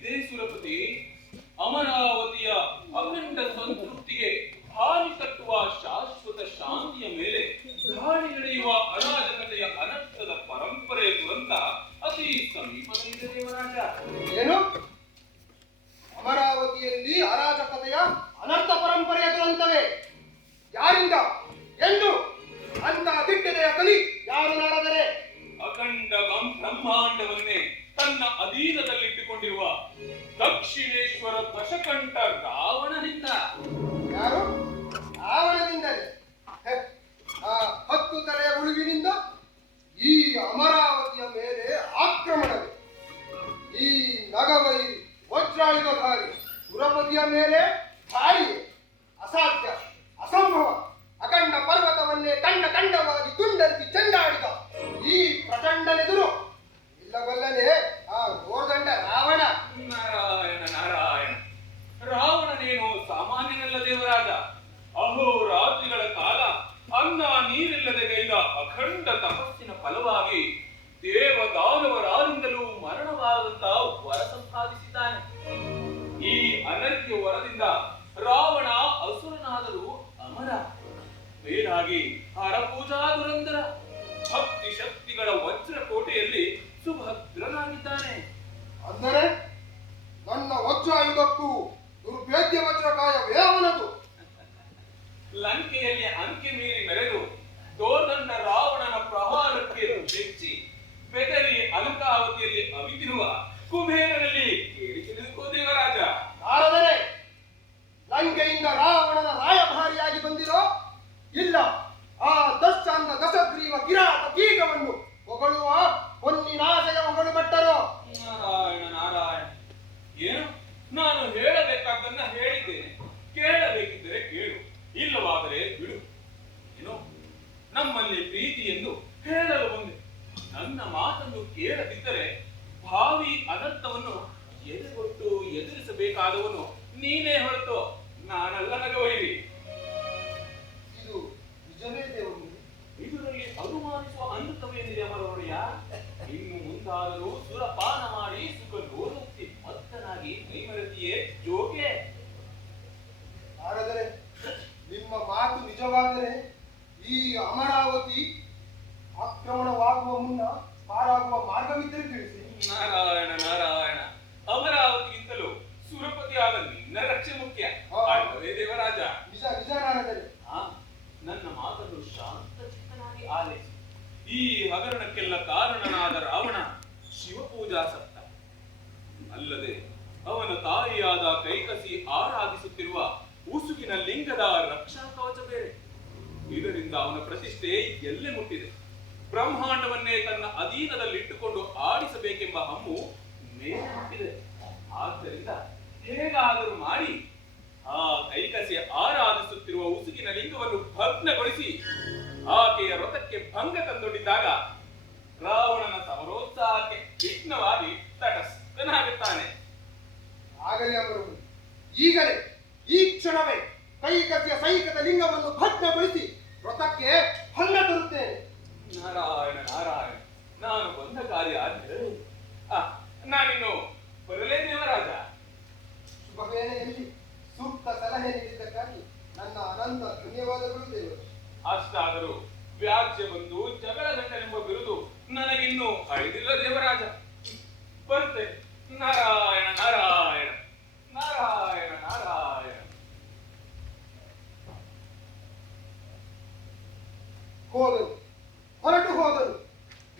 ಇದೇ ಸುರಪತಿ ಅಮರಾವತಿಯ ಅಖಂಡ ಸಂತೃಪ್ತಿಗೆ ಹಾನಿ ತಟ್ಟುವ ಶಾಶ್ವತ ಶಾಂತಿಯ ಮೇಲೆ ದಾಳಿ ನಡೆಯುವ ಅರಾಜಕತೆಯ ಅನರ್ಥದ ಪರಂಪರೆಯ ದುರಂತ ಅತಿ ಸಮೀಪದಲ್ಲಿದೆ ದೇವರಾಜ. ಏನು? ಅಮರಾವತಿಯಲ್ಲಿ ಅರಾಜಕತೆಯ ಅನರ್ಥ ಪರಂಪರೆಯ ದುರಂತವೇ? ಯಾರಿಂದ? ಎಂದು? ಅಂತ ದಿಟ್ಟತೆಯ ಕಲಿ ಯಾರು ನಾರದರೆ? ಅಖಂಡ ಬ್ರಹ್ಮಾಂಡವನ್ನೇ ತನ್ನ ಅಧೀನದಲ್ಲಿಟ್ಟುಕೊಂಡಿರುವ ದಕ್ಷಿಣೇಶ್ವರ ದಶಕಂಠ ರಾವಣನಿಂದ. ಯಾರು? ರಾವಣನಿಂದಲೇ? ಆ 10 ತಲೆಯ ಉಳುವಿನಿಂದ ಈ ಅಮರಾವತಿಯ ಮೇಲೆ ಆಕ್ರಮಣವೇ? ಈ ನಗವೈರಿ ವಜ್ರಾಯುಧಧಾರಿ ಸುರಪತಿಯ ಮೇಲೆ ದಾಳಿಯೇ? ಅಸಾಧ್ಯ, ಅಸಂಭವ. ಅಖಂಡ ಪರ್ವತವನ್ನೇ ಖಂಡವಾಗಿ ತುಂಡರಿಸಿ ಚೆಂಡಾಡಿದ ಈ ಪ್ರಚಂಡನೆದುರು ಇಲ್ಲವಲ್ಲನೆ ಆ ಗೋದಂಡ ರಾವಣ. ನಾರಾಯಣ ನಾರಾಯಣ, ರಾವಣನೇನು ಸಾಮಾನ್ಯನಲ್ಲ ದೇವರಾಜ. ಅಹೋರಾತ್ರಿಗಳ ಕಾಲ ಅನ್ನ ನೀರಿಲ್ಲದೆ ಗೈದ ಅಖಂಡ ತಪಸ್ಸಿನ ಫಲವಾಗಿ ದೇವದಾನವರಾರಿಂದಲೂ ಮರಣವಾದಂತ ವರ ಸಂಪಾದಿಸಿದ್ದಾನೆ. ಈ ಅನರ್ಘ್ಯ ವರದಿಂದ ರಾವಣ ಅಸುರನಾದರೂ ಅಮರ, ಮೇಲಾಗಿ ಹರಪೂಜಾ ದುರಂದರ, ಭಕ್ತಿ ಶಕ್ತಿಗಳ ವಜ್ರಕೋಟೆಯಲ್ಲಿ ಸುಭದ್ರನಾಗಿದ್ದಾನೆ. ಅಂದರೆ ನನ್ನ ವಜ್ರಾಯುಧಕ್ಕೂ ದುರ್ಭೇದ್ಯ ವಜ್ರಕಾಯವೇ ಅವನದು. ಲಂಕೆಯಲ್ಲಿ ಅಂಕೆ ಮೀರಿ ಮೆರೆದು ದೋರ್ದಂಡ ರಾವಣನ ಪ್ರಹಾರಕ್ಕೆ ಬೆಚ್ಚಿ ಬೆದರಿ ಅಲಂಕಾವತಿಯಲ್ಲಿ ಅವಿತಿರುವ ಕುಬೇರನಲ್ಲಿ ಕೇಳಿ ತಿಳಿದುಕೋ ದೇವರಾಜ. ಆದರೆ ಲಂಕೆಯಿಂದ ರಾವಣನ ರಾಯಭಾರಿಯಾಗಿ ಬಂದಿರೋ ಇಲ್ಲ ಆ ದಶಾಂಗ ದಶಗ್ರೀವ ಕಿರಾತ ಕೀಟವನ್ನು ಹೊಗಳುವ ಹೊನ್ನಿನಾಶಯ ಹೊಗಳು ಭಟ್ಟರೋ. ನಾರಾಯಣ ನಾರಾಯಣ, ಏನು ನಾನು ಹೇಳಬೇಕಾದ್ದನ್ನ ಹೇಳಿದ್ದೇನೆ, ಕೇಳಬೇಕಿದ್ದರೆ ಕೇಳು, ಇಲ್ಲವಾದರೆ ಬಿಡು. ಏನು ನಮ್ಮಲ್ಲಿ ಪ್ರೀತಿ ಎಂದು ಹೇಳಲು ಬಂದೆ. ನನ್ನ ಮಾತನ್ನು ಕೇಳದಿದ್ದರೆ ಭಾವಿ ಅನರ್ಥವನ್ನು ಎದೆಗೊಟ್ಟು ಎದುರಿಸಬೇಕಾದವನು ನೀನೇ ಹೊರತು ನಾನಲ್ಲ ನಗವೈರಿ. ಇದು ನಿಜವೇ ದೇವರು? ಇದರಲ್ಲಿ ಅನುಮಾನಿಸುವ ಅನರ್ಥವೇನಿದೆ ಅಮರವೊಡೆಯ? ಇನ್ನು ಮುಂದಾದರೂ ಸುರಪಾನ ಮಾಡಿ ಸುಖ ಲೋಲುತ್ತಿ ಮತ್ತನಾಗಿ ಮೈಮರೆತಿಯೇ ಜೋಕೆ. ಹಾಗಾದರೆ ನಿಮ್ಮ ಮಾತು ನಿಜವಾದರೆ ಈ ಅಮರಾವತಿ ಆಕ್ರಮಣವಾಗುವ ಮುನ್ನ ಪಾರಾಗುವ ಮಾರ್ಗವಿದ್ದರೆ ತಿಳಿಸಿ. ನಾರಾಯಣ ನಾರಾಯಣ, ಅಮರಾವತಿಗಿಂತಲೂ ಸುರಪತಿಯಾದ ನಿನ್ನ ರಕ್ಷೆ ಮುಖ್ಯ ಅಲ್ಲವೇ ದೇವರಾಜ? ನಿಜ ನಿಜ ನಾರದರೆ. ನನ್ನ ಮಾತನ್ನು ಶಾಂತ ಚಿತ್ತನಾಗಿ ಆಲೈಸಿ. ಈ ಹಗರಣಕ್ಕೆಲ್ಲ ಕಾರಣನಾದ ರಾವಣ ಶಿವಪೂಜಾಸಕ್ತ ಅಲ್ಲದೆ ಅವನ ತಾಯಿಯಾದ ಕೈಕಸಿ ಆರಾಧಿಸುತ್ತಿರುವ ಉಸುಕಿನ ಲಿಂಗದ ರಕ್ಷಾ ಕವಚ ಬೇರೆ. ಇದರಿಂದ ಅವನ ಪ್ರತಿಷ್ಠೆ ಎಲ್ಲೆ ಮುಟ್ಟಿದೆ. ಬ್ರಹ್ಮಾಂಡವನ್ನೇ ತನ್ನ ಅಧೀನದಲ್ಲಿಟ್ಟುಕೊಂಡು ಆಡಿಸಬೇಕೆಂಬ ಹಮ್ಮು ಮೇಲೆ ಮುಟ್ಟಿದೆ. ಆದ್ದರಿಂದ ಹೇಗಾದರೂ ಮಾಡಿ ಆ ಕೈಕಸಿ ಆರಾಧಿಸುತ್ತಿರುವ ಉಸುಕಿನ ಲಿಂಗವನ್ನು ಭಗ್ನಗೊಳಿಸಿ ಆಕೆಯ ವ್ರತಕ್ಕೆ ಭಂಗ ತಂದೊಡ್ಡಿದ್ದಾಗ ರಾವಣನ ಸಮರೋತ್ಸಾಹಕ್ಕೆ ವಿಘ್ನವಾಗಿ ತಟಸ್ಥನಾಗುತ್ತಾನೆ. ಆಗಲೇ ಅವರು ಈಗಲೇ ಈ ಕ್ಷಣವೇ ಕೈಕಸಿಯ ಸೈಕದ ಲಿಂಗವನ್ನು ಭಗ್ನಗೊಳಿಸಿ ವ್ರತಕ್ಕೆ ಭಂಗ ತರುತ್ತೇನೆ. ನಾರಾಯಣ ನಾರಾಯಣ, ನಾನು ಬಂದ ಕಾರ್ಯ ನಾನಿನ್ನು ಬರಲೇ ದೇವರಾಜ. ಶುಭವೇಳೆಯಲ್ಲಿ ಸೂಕ್ತ ಸಲಹೆ ನೀಡಿದ್ದಕ್ಕಾಗಿ ನನ್ನ ಅನಂತ ಧನ್ಯವಾದಗಳು ದೇವರು. ಅಷ್ಟಾದರೂ ವ್ಯಾಜ್ಯ ಬಂದು ಜಗಳ ಗಂಟನೆಂಬ ಬಿರುದು ನನಗಿನ್ನೂ ಅಳಿದಿಲ್ಲ ದೇವರಾಜ. ಬರ್ತೆ. ನಾರಾಯಣ ನಾರಾಯಣ ನಾರಾಯಣ ನಾರಾಯಣ. ಹೋದರು, ಹೊರಟು ಹೋದರು.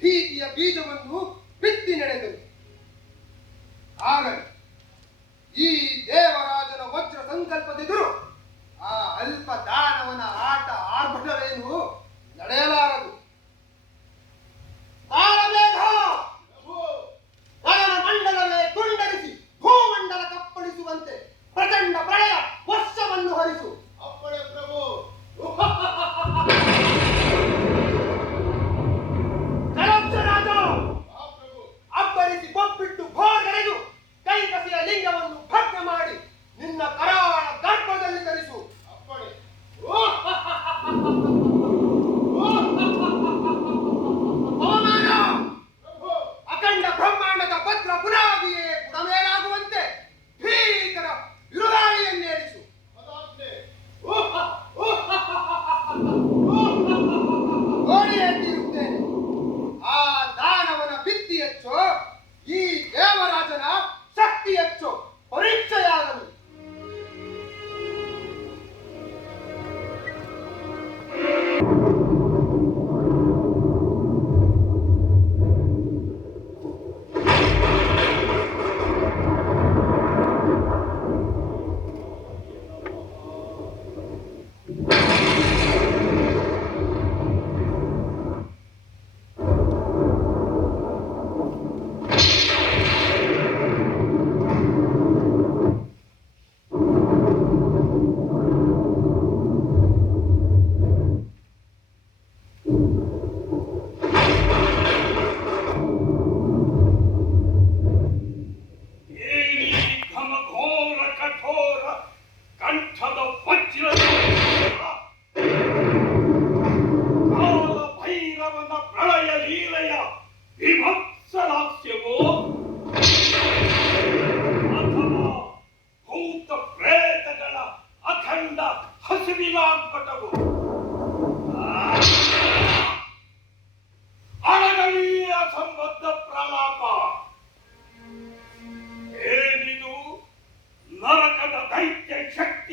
ಭೀತಿಯ ಬೀಜವನ್ನು ಬಿತ್ತಿ ನಡೆದರು. ಆಗಲಿ ಈ ದೇವರಾಜನ ವಜ್ರ ಸಂಕಲ್ಪದೆದುರು ಆ ಅಲ್ಪ ದಾನವನ ಆಟ ಆರ್ಭಟವೇನು ನಡೆಯಲಾರದು. ಗಗನ ಮಂಡಲವೇ ತುಂಡರಿಸಿ ಭೂಮಂಡಲ ಕಪ್ಪಳಿಸುವಂತೆ ಪ್ರಚಂಡ ಪ್ರಳಯ ವರ್ಷವನ್ನು ಹರಿಸು. ಅಪ್ಪಣೆ ಪ್ರಭು. ಅಬ್ಬರಿಸಿ ಬೊಬ್ಬಿಟ್ಟು ಭೋಗರೆದು ಕೈಕಸಿಯ ಲಿಂಗವನ್ನು ಭಗ್ನ ಮಾಡಿ ನಿನ್ನ ಕರಾಳ ಗರ್ಭದಲ್ಲಿ ಧರಿಸು. ಅಪ್ಪಣೆ.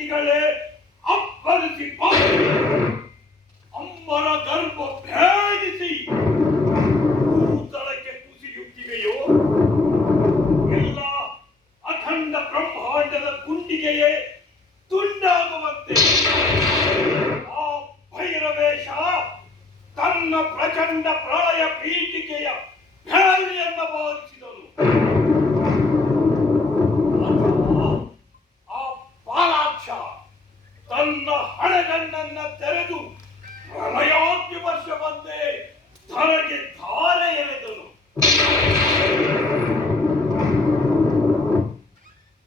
ಶಕ್ತಿಗಳೇ ಅಪ್ಪರಿಸಿ ಅಮ್ಮನ ಗರ್ಭ ಭೇದಿಸಿ ಭೂತಳಕ್ಕೆ ಕುಸಿಯುತ್ತಿವೆಯೋ ಎಲ್ಲ ಅಖಂಡ ಬ್ರಹ್ಮಾಂಡದ ಗುಂಡಿಗೆಯೇ ತುಂಡಾಗುವಂತೆ ಆ ಭೈರವೇಶ ತನ್ನ ಪ್ರಚಂಡ ಪ್ರಳಯ ಪೀಠಿಕೆಯ ಗಾಳಿಯನ್ನ ಬಾರಿಸಿದನು. ಆ ಪಾಲಾಕ್ಷ ತನ್ನ ಹಣೆಗಣ್ಣನ್ನ ತೆರೆದು ಪ್ರಳಯಾಗ್ನಿ ವರ್ಷವಂತೆ ಧರೆಗೆ ಧಾರೆ ಎಳೆದನು.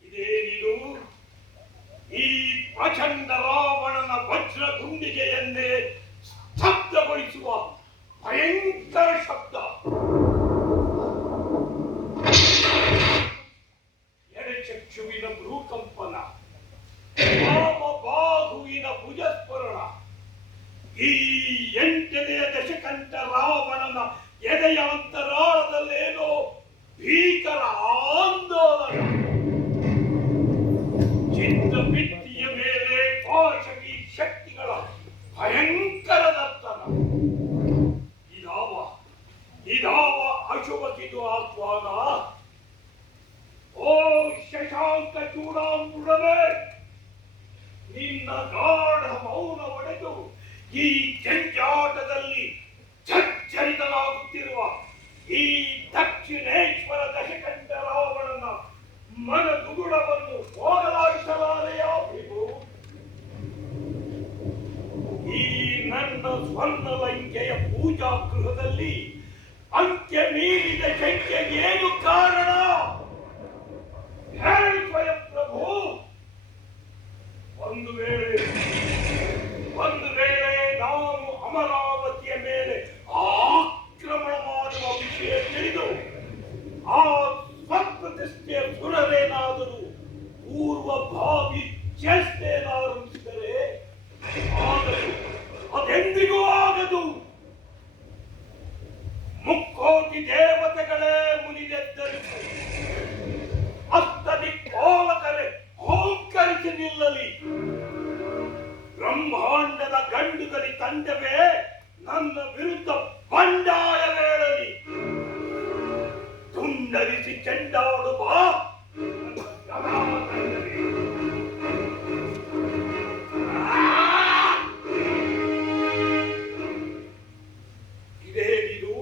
ಇದೇನಿದು? ಈ ಪ್ರಚಂಡ ರಾವಣನ ವಜ್ರ ಗುಂಡಿಗೆಯನ್ನೇ ಸ್ತಬ್ಧಗೊಳಿಸುವ ಭಯಂಕರ ಶಬ್ದ. ಎಡೆಚಕ್ಷುವಿನ ಭೂಕಂಪನ, ವಾಮಬಾಹುವಿನ ಭುಜಸ್ಫುರಣ, ಈ 8ನೆಯ ದಶಕಂಠ ರಾವಣನ ಎದೆಯ ಅಂತರಾಳದಲ್ಲೇನೋ ಭೀಕರ ಆಂದೋಲನ. ಚಿತ್ರಭಿತ್ತಿಯ ಮೇಲೆ ಪಾಶವಿ ಶಕ್ತಿಗಳ ಭಯಂಕರ ದರ್ತನ. ಇದಾವ ಅಶುಭಕ್ಕಿದು ಆಹ್ವಾನ. ಓ ಶಶಾಂಕ ಚೂಡಾಂಬುಡವೇ, ನಿನ್ನ ಗಾಢ ಮೌನ ಒಡೆದು ಈ ಜಂಜಾಟದಲ್ಲಿ ಜರ್ಜರಿತನಾಗುತ್ತಿರುವ ಈ ದಕ್ಷಿಣೇಶ್ವರ ದಶಕಂಠ ರಾವಣನ ಮನದುಗುಡವನ್ನು ಹೋಗಲಾಡಿಸಲಾರೆಯ ಪ್ರಭು. ಈ ನನ್ನ ಸ್ವರ್ಣ ಲಂಕೆಯ ಪೂಜಾ ಗೃಹದಲ್ಲಿ ಅಂತ್ಯ ಮೀರಿದ ಶಂಕೆಗೆ ಏನು ಕಾರಣ? ಹೇಳಿ ಸ್ವಯಂ ಪ್ರಭು. ಒಂದು ವೇಳೆ ನಾನು ಅಮರಾವತಿಯ ಮೇಲೆ ಆಕ್ರಮಣ ಮಾಡುವ ವಿಷಯ ತಿಳಿದು ಆ ಸ್ವಪ್ರತಿಷ್ಠೆಯ ಸುರರೇನಾದರೂ ಪೂರ್ವಭಾವಿ ಚೇಷ್ಟೇನಾರಂಭಿಸಿದರೆ ಆಗದು, ಅದೆಂದಿಗೂ ಆಗದು. ಮುಕ್ಕೋಟಿ ದೇವತೆಗಳೇ ಮುನಿದೆದ್ದರಿಸಿ ಅಷ್ಟದಿಕ್ಕೋಲಕರೇ ಹೋಂಕರಿಸಿ ನಿಲ್ಲಲಿ. ಬ್ರಹ್ಮಾಂಡದ ಗಂಡುಗಲಿ ತಂಡವೇ ನನ್ನ ವಿರುದ್ಧ ಬಂಡಾಯವೇಳಲಿ. ತುಂಡರಿಸಿ ಚೆಂಡಾಡುವ ಇದೇನಿದು?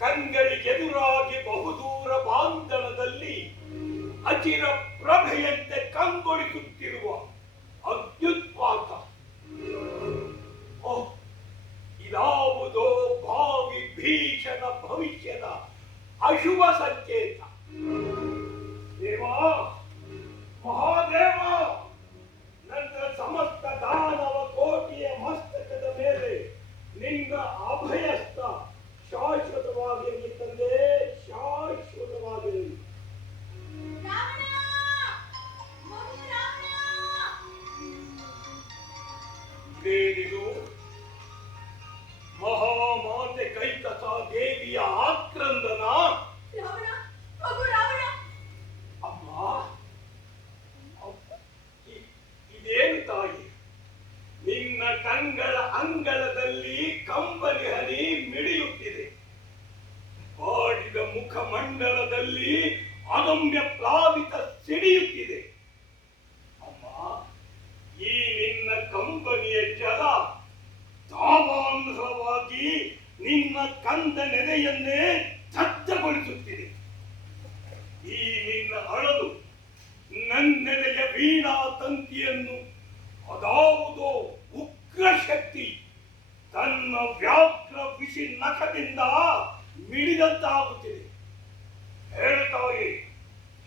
ಕಂಗಳಿಗೆದುರಾಗಿ ಬಹುದೂರ ಬಾಂಧನದಲ್ಲಿ ಅಚಿರ ಪ್ರಭೆಯಂತೆ ಕಂಗೊಳಿಸುತ್ತಿರುವ ಅತ್ಯುತ್ಪಾತ. ಇದಾವುದೋ ಭಾವಿ ಭೀಷಣ ಭವಿಷ್ಯದ ಅಶುಭ ಸಂಕೇತ. ದೇವಾ, ಮಹಾದೇವ, ನನ್ನ ಸಮಸ್ತ ದಾನವ ಕೋಟಿಯ ಮಸ್ತಕದ ಮೇಲೆ ನಿನ್ನ ಅಭಯಸ್ಥ ಶಾಶ್ವತವಾಗಿರಲಿ ತಂದೆ, ಶಾಶ್ವತವಾಗಿರಲಿ. ಇದೇನಿದು? ಮಹಾಮಾತೆ ಕೈಕಸ ದೇವಿಯ ಆಕ್ರಂದನ. ಅಮ್ಮ, ಇದೇನು ತಾಯಿ? ನಿನ್ನ ಕಂಗಳ ಅಂಗಳದಲ್ಲಿ ಕಂಬನಿ ಹನಿ ಮಿಡಿಯುತ್ತಿದೆ. ಬಾಡಿದ ಮುಖಮಂಡಲದಲ್ಲಿ ಅದಮ್ಯ ಪ್ಲಾವಿತ ಸಿಡಿಯುತ್ತಿದೆ. ಅಮ್ಮ, ಈ ನಿನ್ನ ಕಂಬನಿಯ ಜಲ ತಾವಾಂಧ್ರವಾಗಿ ನಿನ್ನ ಕಂದ ನೆನೆಯನ್ನೇ ಛದ್ದಗೊಳಿಸುತ್ತಿದೆ. ಈ ನಿನ್ನ ಅಳಲು ನನ್ನೆದೆಯ ವೀಣಾ ತಂತಿಯನ್ನು ಅದಾವುದೋ ಉಗ್ರ ಶಕ್ತಿ ತನ್ನ ವ್ಯಾಘ್ರ ವಿಷಿ ನಖದಿಂದ ಮಿಡಿದಂತಾಗುತ್ತಿದೆ.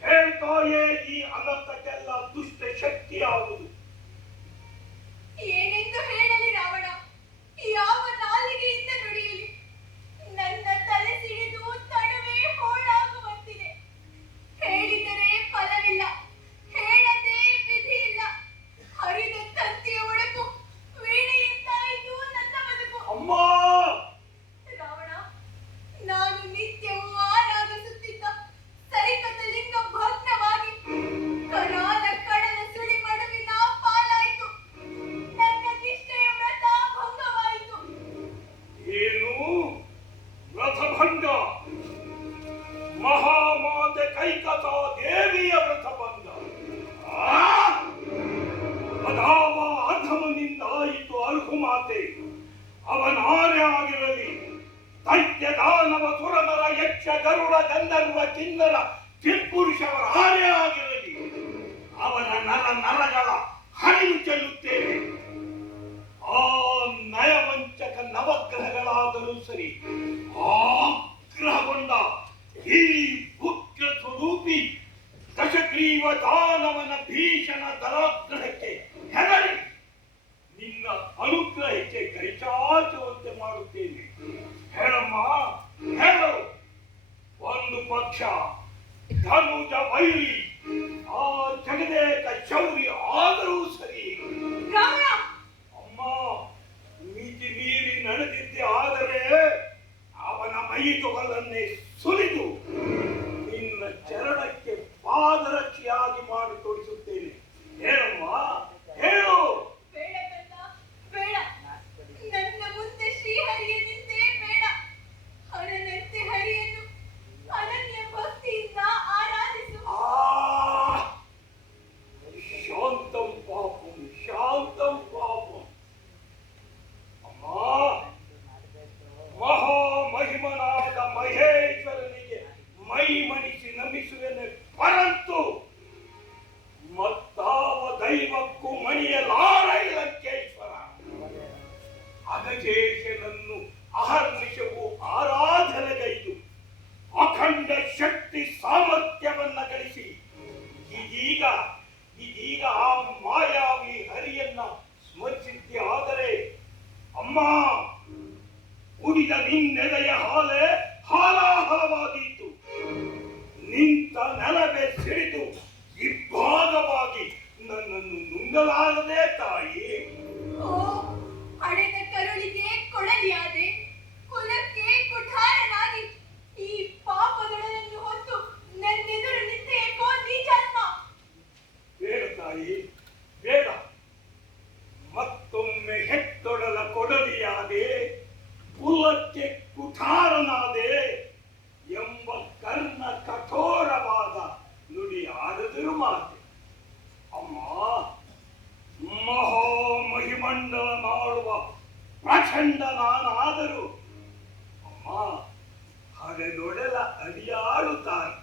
ಹೇಳ್ತಾಯೇ ಈ ಅನರ್ಥಕ್ಕೆಲ್ಲ ದುಷ್ಟ ಶಕ್ತಿ ಯಾವುದು? ಏನೆಂದು ಹೇಳಲಿ ರಾವಣ? ಯಾವ ನಾಲಿಗೆಯಿಂದ ನುಡಿಯಲಿ? ನನ್ನ ತಲೆ ಸಿಡಿದು ತಡವೇ ಹೋಳಾಗುವಂತಿದೆ. ಹೇಳಿದರೆ ಫಲವಿಲ್ಲ, ಹೇಳದೆ ವಿಧಿ ಇಲ್ಲ. ಹರಿದ ತಂತಿಯ ಒಳಗು ವೀಣೆಯಂತಾಯಿತು ನನ್ನ ಬದುಕು. ಅಮ್ಮ! ರಾವಣ, ನಾನು ನಿತ್ಯವೂ ಗರುಡ ಗಂಧರ್ವ ಕಿನ್ನರ ಕಿಂಪುರುಷವರ ಆರೇ ಆಗಿರಲಿ, ಅವನ ನರಗಳ ಹರಿದು ಚೆಲ್ಲುತ್ತೇವೆ. ಆ ನಯವಂಚಕ ನವಗ್ರಹಗಳಾದರೂ ಸರಿ, ಆಗ್ರಹಗೊಂಡ ಈ ಉಗ್ರ ಸ್ವರೂಪಿ ದಶಗ್ರೀವ ದಾನವನ ಭೀಷಣ ದರಾಗ್ರಹಕ್ಕೆ ಹೆದರಿ ನಿನ್ನ ಅನುಗ್ರಹಕ್ಕೆ ಕೈಚಾಚುವಂತೆ ಮಾಡುತ್ತೇನೆ. ಹೇಳಮ್ಮ, ಹೇಳು. ಒಂದು ಪಕ್ಷ ಧನುಜ ವೈರಿ, ಆ ಜಗದೇಕ ಶೌರಿ ಆದರೂ ಸರಿ. ರಾವಣ, ಅಮ್ಮ, ಮಿತಿ ಮೀರಿ ನಡೆದಿದ್ದೆ ಆದರೆ ಅವನ ಮೈತೊಗಲನ್ನೇ ಸುಲಿದು ನಿನ್ನ ಚರಣಕ್ಕೆ ಪಾದರಕ್ಷೆಯಾಗಿ ಮಾಡಿ ತೋರಿಸುತ್ತೇನೆ. ಹೇಳಮ್ಮ, ಹೇಳು. ಬೇಡ ಕಂದ, ಬೇಡ. ನನ್ನ ಮುಂದೆ ಶ್ರೀಹರಿಯನಿಂದೇ ಬೇಡ. ಹರನಂತೆ ಹರಿಯನ್ನು ಅನನ್ಯ ಭಕ್ತಿಯಿಂದ ಆರಾಧಿಸು. ಶಾಂತಂ ಪಾಪಂ, ಶಾಂತಂ ಪಾಪಂ. ಅಮ್ಮ, ಮಹಾಮಹಿಮನಾದ ಮಹೇಶ್ವರನಿಗೆ ಮೈಮಣಿಸಿ ನಮಿಸುವೆನೆ, ಪರಂತು ಮತ್ತಾವ ದೈವಕ್ಕೂ ಮಣಿಯಲಾರ ಲಂಕೇಶ್ವರ. ಅಗಜೇಶನನ್ನು ಅಹರ್ನಿಶವು ಆರಾಧನೆಗೈದು ಅಖಂಡ ಶಕ್ತಿ ಸಾಮರ್ಥ್ಯವನ್ನ ಗಳಿಸಿ ಇದೀಗ ಆ ಮಾಯಾವಿ ಹರಿಯನ್ನ ಸ್ಮರಿಸಿದ್ದೆ. ಆದರೆ ಅಮ್ಮ, ಕುಡಿದ ನಿನ್ನೆದೆಯ ಹಾಲೆ ಹಾಲಾಹಲವಾದೀತು. ನಿಂತ ನೆಲವೇ ಸಿಡಿದು ಇಬ್ಬಾಗವಾಗಿ ನನ್ನನ್ನು ನುಂಗಲಾರದೆ ತಾಯಿ. ಓ, ಹಡೆದ ಕರುಳಿಗೆ ಕೊಡಲಿಯಾದೆ, ಕುಲಕ್ಕೆ ಕುಠಾರನಾಗಿ ಈ ಪಾಪದೊಡನನ್ನು ಹೊತ್ತು ನನ್ನೆದುರು ನಿಂತೇಕೋ ನೀಚಾತ್ಮ. ಬೇಡ ತಾಯಿ, ಬೇಡ. ಮತ್ತೊಮ್ಮೆ ಹೆತ್ತೊಡಲ ಕೊಡಲಿಯಾದೆ, ಕುಲಕ್ಕೆ ಕುಠಾರನಾದೆ ಎಂಬ ಕರ್ಣ ಕಠೋರವಾದ ನುಡಿ ಆಡದಿರು ಮಾತೆ. ಅಮ್ಮ, ಮಹಾಮಹಿಮಂಡಲ ಮಾಡುವ ಪ್ರಚಂಡ ನಾನಾದರೂ ಅಮ್ಮ ಹರೆದೊಡೆಲ ಅಡಿಯಾಡುತ್ತಾರೆ.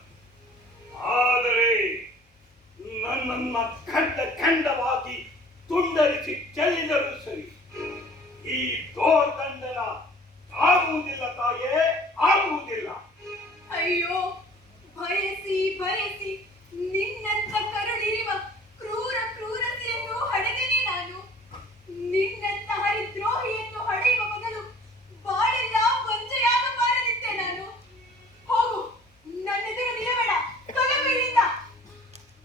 ಆದರೆ ನನ್ನನ್ನ ಖಂಡವಾಗಿ ತುಂಡರಿಸಿ ಚೆಲ್ಲಿದರೂ ಸರಿ, ಈ ದೋರ್ದಂಡನ ಆಗುವುದಿಲ್ಲ ತಾಯೇ, ಆಗುವುದಿಲ್ಲ. ಅಯ್ಯೋ, ಬಯಸಿ ಬಯಸಿ ನಿನ್ನಂತ ಕರುಳಿರುವ ಕ್ರೂರತೆಯನ್ನು ಹಡೆದೇನೆ ನಾನು. ನಿನ್ನಂತ ಹರಿದ್ರೋಹಿಯನ್ನು ಹಡೆಯುವ ಬದಲು ಬಾಳೆಲ್ಲ ವಂಚೆಯಾಗಬಾರದಿತ್ತೆ ನಾನು. ಹೋಗು, ನನ್ನೆದುರು ನಿಲ್ಲಬೇಡ, ತೊಲಗು ಇಲ್ಲಿಂದ.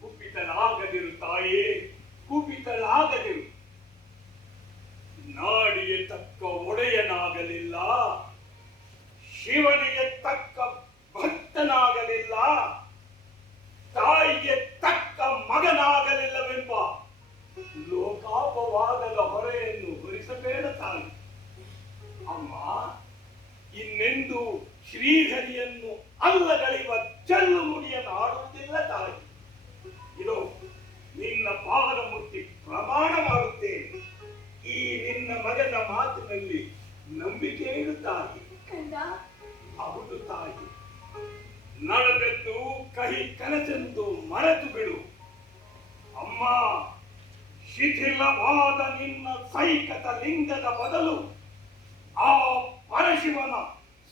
ಕುಪಿತಳಾಗದಿರು ತಾಯೇ, ಕುಪಿತಳಾಗದಿರು. ನಾಡಿಗೆ ತಕ್ಕ ಒಡೆಯನಾಗಲಿಲ್ಲ, ಶಿವನಿಗೆ ತಕ್ಕ ಭಕ್ತನಾಗಲಿಲ್ಲ, ತಾಯಿಗೆ ತಕ್ಕ ಮಗನಾಗಲಿಲ್ಲವೆಂಬ ಲೋಕಾಪವಾದದ ಹೊರೆಯನ್ನು ಹೊರಿಸಬೇಡ ತಾಯಿ. ಅಮ್ಮ, ಇನ್ನೆಂದು ಶ್ರೀಹರಿಯನ್ನು ಅಲ್ಲಗಳೆಯುವ ಜಲ್ಲು ನುಡಿಯನ್ನು ಆಡುವುದಿಲ್ಲ ತಾಯಿ. ಇದು ನಿನ್ನ ಪಾದ ಮುಟ್ಟಿ ಪ್ರಮಾಣ ಮಾಡುತ್ತೇನೆ. ಈ ನಿನ್ನ ಮಗನ ಮಾತಿನಲ್ಲಿ ನಂಬಿಕೆ ಇಡು ತಾಯಿ. ಕಂದ, ಹೌದು ತಾಯಿ. ನಡೆದದ್ದು ಕಹಿ ಕನಸೆಂದು ಮರೆತು ಬಿಡು. ಅಮ್ಮ, ಶಿಥಿಲವಾದ ನಿನ್ನ ಸೈಕತ ಲಿಂಗದ ಬದಲು ಆ ಪರಶಿವನ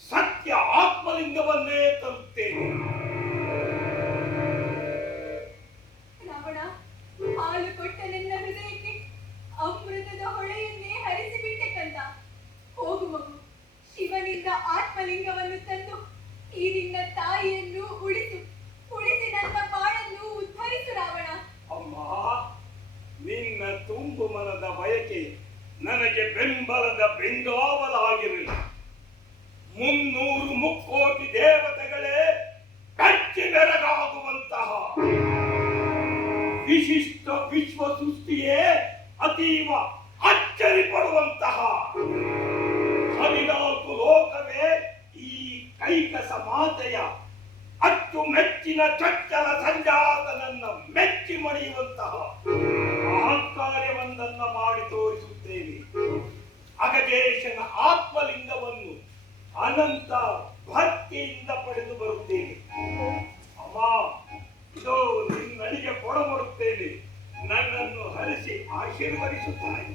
ಸತ್ಯ ಆತ್ಮಲಿಂಗವನ್ನೇ ತರುತ್ತೇನೆ. ರಾವಣ, ಹಾಲು ಕೊಟ್ಟ ನನ್ನ ಹೃದಯಕ್ಕೆ ಅಮೃತದ ಹೊಳೆಯನ್ನೇ ಹರಿಸಿಬಿಟ್ಟೆ ಕಂದ. ಹೋಗು ಮಗು, ಶಿವನಿಂದ ಆತ್ಮಲಿಂಗವನ್ನು ತಂದು ಈ ನಿನ್ನ ತಾಯಿಯನ್ನು ಉಳಿಸಿ ನನ್ನ ಬಾಳನ್ನು ಉದ್ಧರಿಸು ರಾವಣ. ಅಮ್ಮ, ನಿನ್ನ ತುಂಬು ಮನದ ಬಯಕೆ ನನಗೆ ಬೆಂಬಲದ ಬೆಂಗಾವಲಾಗಿರಲಿ. 300 ಮುಕ್ಕೋಟಿ ದೇವತೆಗಳೇ ಕಚ್ಚಿ ಬೆರಗಾಗುವಂತಹ ವಿಶಿಷ್ಟ ವಿಶ್ವ ಸೃಷ್ಟಿಯೇ ಅತೀವ ಅಚ್ಚರಿ ಪಡುವಂತಹ 14 ಲೋಕವೇ ಈ ಕೈಕಸ ಮಾತೆಯ ಅಚ್ಚು ಮೆಚ್ಚಿನ ಚಚ್ಚಲ ಸಂಜಾತನನ್ನ ಮೆಚ್ಚಿ ಮಣಿಯುವಂತಹ ಮಹತ್ಕಾರ್ಯವೊಂದನ್ನ ಮಾಡಿ ತೋರಿಸುತ್ತೇವೆ. ಅಗಜೇಶನ ಆತ್ಮಲಿಂಗವನ್ನು ಅನಂತ ಭಕ್ತಿಯಿಂದ ಪಡೆದು ಬರುತ್ತೇನೆ. ಅಮ್ಮ, ಇದು ನಿನ್ನಡಿಗೆ ಕೊಡಬರುತ್ತೇನೆ. ನನ್ನನ್ನು ಹರಿಸಿ ಆಶೀರ್ವದಿಸುತ್ತಾನೆ.